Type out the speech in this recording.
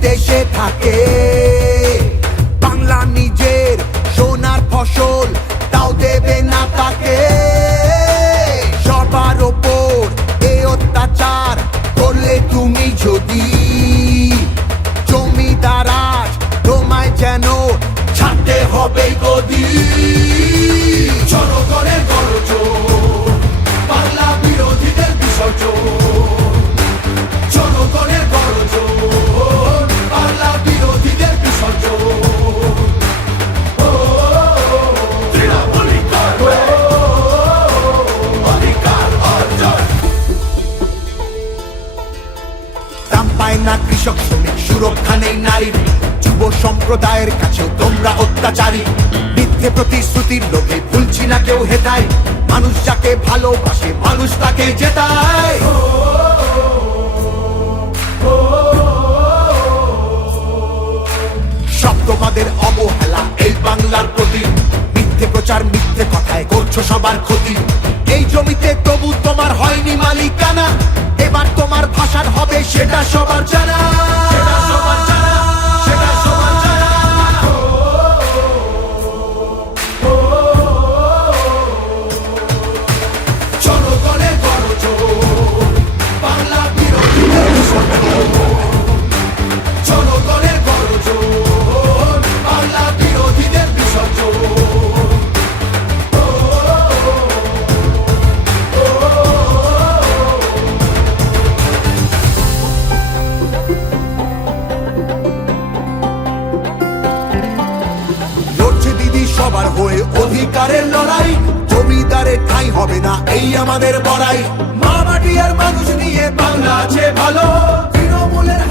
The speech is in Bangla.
বিদেশে থাকে। বাংলা নিজের সোনার ফসল, তাও দেবে না তাকে। সবার ওপর এ অত্যাচার করলে তুমি যদি, জমিদার আজ তোমায় যেন ছাড়তে হবে গদি। জনগণের গর্জন, বাংলা বিরোধীদের বিসর্জন। জনগণের গর্জন, বাংলা বিরোধীদের বিসর্জন। তৃণমূলী করবে অধিকার অর্জন। দাম পায় না কৃষক শ্রমিক, সুরক্ষা নেই নারীর। যুব সম্প্রদায়ের কাছেও তোমরা অত্যাচারী। মিথ্যে প্রতিশ্রুতির লোভে ভুলছি না কেউ হেথায়। মানুষ যাকে ভালোবাসে মানুষ তাকে জেতায়। সব তোমাদের অবহেলা এই বাংলার প্রতি। মিথ্যে প্রচার মিথ্যে কথায় করছো সবার ক্ষতি। এই জমিতে তবু তোমার হয়নি মালিকানা। এবার তোমার ভাষার হবে সেটা সবার জানা। সেটা সবার জানা, সেটা সবার জানা। জনগণের গর্জন, বাংলা বিরোধীদের বিসর্জন। জনগণের গর্জন, বাংলা বিরোধীদের বিসর্জন। লড়ছে দিদি সবার হয়ে অধিকারের লড়াই। জমিদারের ঠাঁই হবে না এই আমাদের বড়াই। মা মাটি আর মানুষ নিয়ে বাংলা আছে ভালো। তৃণমূলের